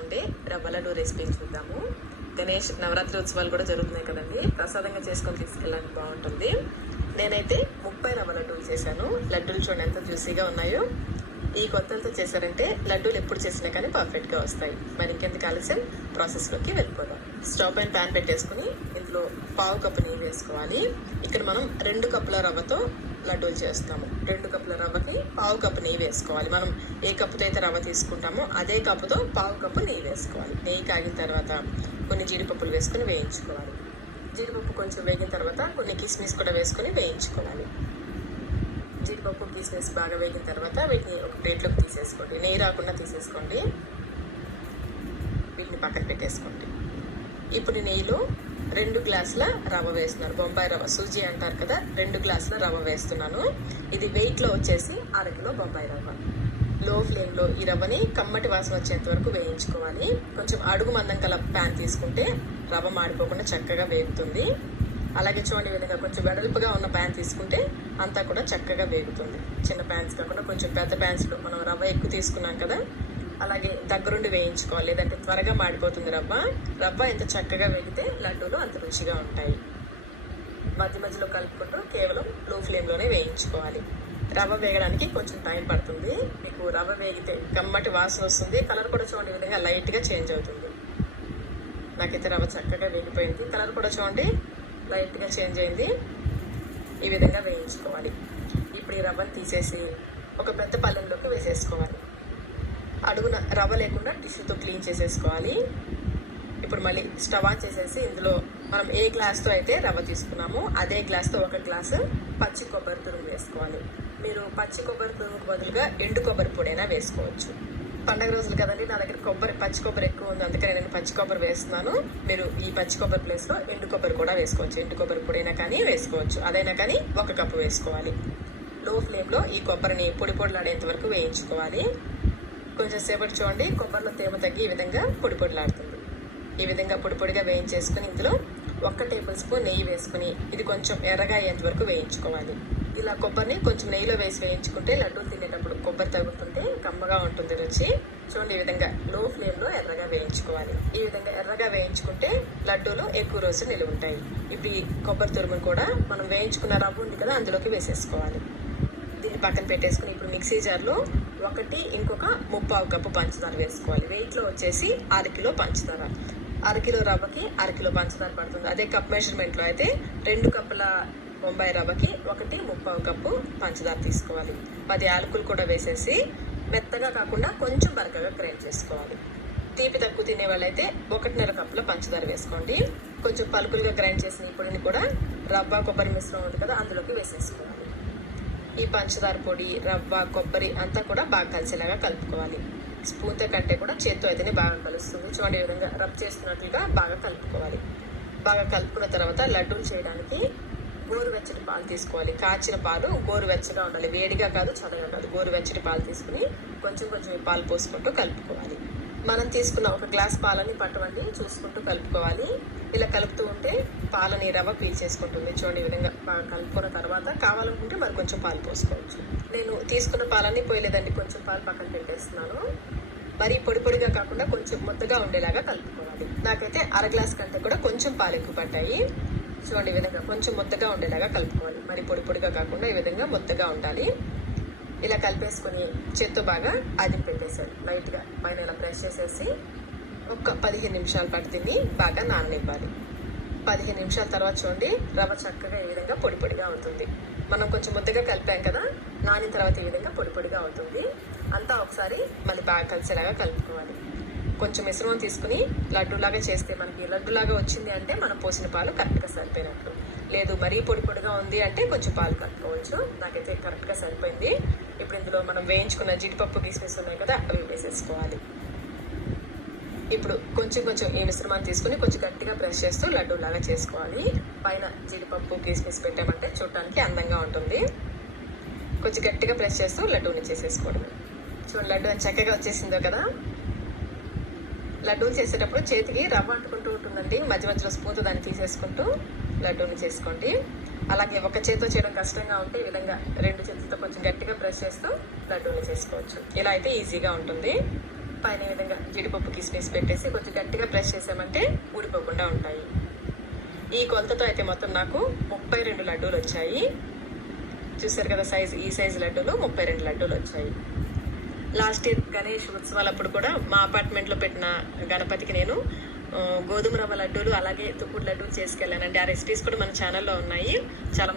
ఉండే రవ్వ లడ్డు రెసిపీని చూద్దాము. గణేష్ నవరాత్రి ఉత్సవాలు కూడా జరుగుతున్నాయి కదండి, ప్రసాదంగా చేసుకొని తీసుకెళ్ళడానికి బాగుంటుంది. నేనైతే 30 రవ్వ లడ్డూలు చేశాను. లడ్డూలు చూడండి ఎంత జ్యూసీగా ఉన్నాయో. ఈ కొత్తలతో చేశారంటే లడ్డూలు ఎప్పుడు చేసినా కానీ పర్ఫెక్ట్గా వస్తాయి. మరి ఇంకెందుకు ఆలస్యం, ప్రాసెస్లోకి వెళ్ళిపోదాం. స్టవ్ పైన ప్యాన్ పెట్టేసుకుని ఇందులో 1/2 కప్పు నెయ్యి వేసుకోవాలి. ఇక్కడ మనం 2 కప్పుల రవ్వతో లడ్డూలు చేస్తాము. 2 కప్పుల రవ్వకి 1/2 కప్పు నెయ్యి వేసుకోవాలి. మనం ఏ కప్పుతో అయితే రవ్వ తీసుకుంటామో అదే కప్పుతో 1/2 కప్పు నెయ్యి వేసుకోవాలి. నెయ్యి కాగిన తర్వాత కొన్ని జీడిపప్పులు వేసుకుని వేయించుకోవాలి. జీడిపప్పు కొంచెం వేగిన తర్వాత కొన్ని కిస్మిస్ కూడా వేసుకొని వేయించుకోవాలి. జీడిపప్పు కిస్మిస్ బాగా వేగిన తర్వాత వీటిని ఒక ప్లేట్లోకి తీసేసుకోండి. నెయ్యి రాకుండా తీసేసుకోండి. వీటిని పక్కన పెట్టేసుకోండి. ఇప్పుడు నెయ్యిలో 2 గ్లాసుల రవ్వ వేస్తున్నాను. బొంబాయి రవ్వ, సూజీ అంటారు కదా, 2 గ్లాసుల రవ్వ వేస్తున్నాను. ఇది వెయిట్లో వచ్చేసి 1/2 కిలో బొంబాయి రవ్వ. లో ఫ్లేమ్లో ఈ రవ్వని కమ్మటి వాసన వచ్చేంత వరకు వేయించుకోవాలి. కొంచెం అడుగు మందం కల ప్యాన్ తీసుకుంటే రవ్వ మాడిపోకుండా చక్కగా వేగుతుంది. అలాగే చూడండి, విధంగా కొంచెం వెడల్పుగా ఉన్న ప్యాన్ తీసుకుంటే అంతా కూడా చక్కగా వేగుతుంది. చిన్న ప్యాన్స్ కాకుండా కొంచెం పెద్ద ప్యాన్స్లో మనం రవ్వ ఎక్కువ తీసుకున్నాం కదా, అలాగే దగ్గరుండి వేయించుకోవాలి, లేదంటే త్వరగా మాడిపోతుంది రవ్వ. రవ్వ ఎంత చక్కగా వేగితే లడ్డూలు అంత రుచిగా ఉంటాయి. మధ్య మధ్యలో కలుపుకుంటూ కేవలం లో ఫ్లేమ్లోనే వేయించుకోవాలి. రవ్వ వేగడానికి కొంచెం టైం పడుతుంది. మీకు రవ్వ వేగితే కమ్మటి వాసన వస్తుంది. కలర్ కూడా చూడండి, ఈ విధంగా లైట్గా చేంజ్ అవుతుంది. నాకైతే రవ్వ చక్కగా వేగిపోయింది. కలర్ కూడా చూడండి లైట్గా చేంజ్ అయింది. ఈ విధంగా వేయించుకోవాలి. ఇప్పుడు ఈ రవ్వను తీసేసి ఒక పెద్ద పళ్ళెంలోకి వేసేసుకోవాలి. అడుగున రవ్వ లేకుండా టిష్యూతో క్లీన్ చేసేసుకోవాలి. ఇప్పుడు మళ్ళీ స్టవ్ ఆన్ చేసేసి ఇందులో మనం ఏ గ్లాస్తో అయితే రవ్వ తీసుకున్నామో అదే గ్లాస్తో 1 గ్లాసు పచ్చి కొబ్బరి తురుము వేసుకోవాలి. మీరు పచ్చి కొబ్బరి తురుముకు బదులుగా ఎండు కొబ్బరి పొడైనా వేసుకోవచ్చు. పండగ రోజులు కదండి, నా దగ్గర పచ్చి కొబ్బరి ఎక్కువ ఉంది, అందుకని నేను పచ్చి కొబ్బరి వేస్తున్నాను. మీరు ఈ పచ్చి కొబ్బరి ప్లేస్లో ఎండు కొబ్బరి కూడా వేసుకోవచ్చు. ఎండు కొబ్బరి పొడైనా కానీ వేసుకోవచ్చు. అదైనా కానీ 1 కప్పు వేసుకోవాలి. లో ఫ్లేమ్లో ఈ కొబ్బరిని పొడి పొడిలాడేంత వరకు వేయించుకోవాలి. కొంచెం సేపటి చూడండి, కొబ్బరిలో తేమ తగ్గి ఈ విధంగా పొడి పొడిలాడుతుంది. ఈ విధంగా పొడి పొడిగా వేయించేసుకుని ఇందులో 1 టేబుల్ స్పూన్ నెయ్యి వేసుకుని ఇది కొంచెం ఎర్రగా అయ్యేంత వరకు వేయించుకోవాలి. ఇలా కొబ్బరిని కొంచెం నెయ్యిలో వేసి వేయించుకుంటే లడ్డూలు తినేటప్పుడు కొబ్బరి తగులుతుంటే కమ్మగా ఉంటుంది రుచి. చూడండి, ఈ విధంగా లో ఫ్లేమ్లో ఎర్రగా వేయించుకోవాలి. ఈ విధంగా ఎర్రగా వేయించుకుంటే లడ్డూలు ఎక్కువ రోజులు నిలువ ఉంటాయి. ఇప్పుడు ఈ కొబ్బరి తురుమును కూడా మనం వేయించుకున్న రవ్వ ఉంది కదా, అందులోకి వేసేసుకోవాలి. దీన్ని పక్కన పెట్టేసుకుని ఇప్పుడు మిక్సీ జార్లో ఇంకొక 3/4 కప్పు పంచదార వేసుకోవాలి. వెయిట్లో వచ్చేసి 1/2 కిలో పంచదార. 1/2 కిలో రవ్వకి 1/2 కిలో పంచదార పడుతుంది. అదే కప్ మెజర్మెంట్లో అయితే 2 కప్పుల బొంబాయి రవ్వకి 1/3 కప్పు పంచదార తీసుకోవాలి. 10 యాలకులు కూడా వేసేసి మెత్తగా కాకుండా కొంచెం బరకగా గ్రైండ్ చేసుకోవాలి. తీపి తక్కువ తినే వాళ్ళైతే 1.5 కప్పుల పంచదార వేసుకోండి. కొంచెం పలుకులుగా గ్రైండ్ చేసిన ఈ పొడిని కూడా రవ్వ కొబ్బరి మిశ్రమం ఉంది కదా, అందులోకి వేసేసుకోవాలి. ఈ పంచదార పొడి, రవ్వ, కొబ్బరి అంతా కూడా బాగా కలిసేలాగా కలుపుకోవాలి. స్పూన్తో కంటే కూడా చేత్తో అయితేనే బాగా కలుస్తుంది. చూడండి, ఈ విధంగా రబ్ చేస్తున్నట్లుగా బాగా కలుపుకోవాలి. బాగా కలుపుకున్న తర్వాత లడ్డూలు చేయడానికి గోరువెచ్చటి పాలు తీసుకోవాలి. కాచిన పాలు గోరువెచ్చగా ఉండాలి, వేడిగా కాదు చల్లగా కాదు. గోరువెచ్చటి పాలు తీసుకుని కొంచెం కొంచెం పాలు పోసుకుంటూ కలుపుకోవాలి. మనం తీసుకున్న 1 గ్లాస్ పాలని పట్టవండి చూసుకుంటూ కలుపుకోవాలి. ఇలా కలుపుతూ ఉంటే పాలని రవ్వ పీల్చేసుకుంటుంది. చూడండి, ఈ విధంగా బాగా కలుపుకున్న తర్వాత కావాలనుకుంటే మరి కొంచెం పాలు పోసుకోవచ్చు. నేను తీసుకున్న పాలన్నీ పోయలేదండి, కొంచెం పాలు పక్కన పెట్టేస్తున్నాను. మరి పొడి పొడిగా కాకుండా కొంచెం ముద్దగా ఉండేలాగా కలుపుకోవాలి. నాకైతే 1/2 గ్లాస్ కంటే కూడా కొంచెం పాలు ఎక్కువ పట్టాయి. చూడండి, ఈ విధంగా కొంచెం ముద్దగా ఉండేలాగా కలుపుకోవాలి. మరి పొడి పొడిగా కాకుండా ఈ విధంగా ముద్దగా ఉండాలి. ఇలా కలిపేసుకొని చేత్తో బాగా అదిం పెట్టేసారు. లైట్గా పైన ఇలా ప్రెస్ చేసేసి ఒక 15 నిమిషాల పాటు దీన్ని బాగా నాననివ్వాలి. 15 నిమిషాల తర్వాత చూడండి, రవ్వ చక్కగా ఈ విధంగా పొడి పొడిగా అవుతుంది. మనం కొంచెం ముద్దగా కలిపాం కదా, నానిన తర్వాత ఈ విధంగా పొడి పొడిగా అవుతుంది. అంతా ఒకసారి మళ్ళీ బాగా కలిసేలాగా కలుపుకోవాలి. కొంచెం మిశ్రమం తీసుకుని లడ్డూలాగా చేస్తే మనకి లడ్డూలాగా వచ్చింది అంటే మనం పోసిన పాలు కరెక్ట్గా సరిపోయినట్లు. లేదు మరీ పొడి పొడిగా ఉంది అంటే కొంచెం పాలు కలుపుకోవచ్చు. నాకైతే కరెక్ట్గా సరిపోయింది. ఇప్పుడు ఇందులో మనం వేయించుకున్న జీడిపప్పు కిస్మిస్ ఉన్నాయి కదా, అవి వేసేసుకోవాలి. ఇప్పుడు కొంచెం కొంచెం ఈ మిశ్రమాన్ని తీసుకుని కొంచెం గట్టిగా ప్రెస్ చేస్తూ లడ్డూలాగా చేసుకోవాలి. పైన జీడిపప్పు కిస్మిస్ పెట్టామంటే చూడటానికి అందంగా ఉంటుంది. కొంచెం గట్టిగా ప్రెస్ చేస్తూ లడ్డూని చేసేసుకోవడం. చూడండి, లడ్డూ చక్కగా వచ్చేసిందో కదా. లడ్డూలు చేసేటప్పుడు చేతికి రవ్వ అంటుకుంటూ ఉంటుందండి. మధ్య మధ్యలో స్పూన్తో దాన్ని తీసేసుకుంటూ లడ్డూని చేసుకోండి. అలాగే ఒక చేతితో చేయడం కష్టంగా ఉంటే ఈ విధంగా 2 చేతులతో కొంచెం గట్టిగా ప్రెస్ చేస్తూ లడ్డూని చేసుకోవచ్చు. ఇలా అయితే ఈజీగా ఉంటుంది. పైన ఈ విధంగా జీడిపప్పు కిస్మిస్ పెట్టేసి కొంచెం గట్టిగా ప్రెస్ చేసామంటే ఊడిపోకుండా ఉంటాయి. ఈ కొలతతో అయితే మొత్తం నాకు 32 లడ్డూలు వచ్చాయి. చూసారు కదా ఈ సైజు లడ్డూలు 32 లడ్డూలు వచ్చాయి. లాస్ట్ ఇయర్ గణేష్ ఉత్సవాలప్పుడు కూడా మా అపార్ట్మెంట్లో పెట్టిన గణపతికి నేను గోధుమ రవ్వ లడ్డూలు అలాగే తుప్పుడు లడ్డూలు చేసుకెళ్ళానండి. ఆ రెసిపీస్ కూడా మన ఛానల్లో ఉన్నాయి. చాలా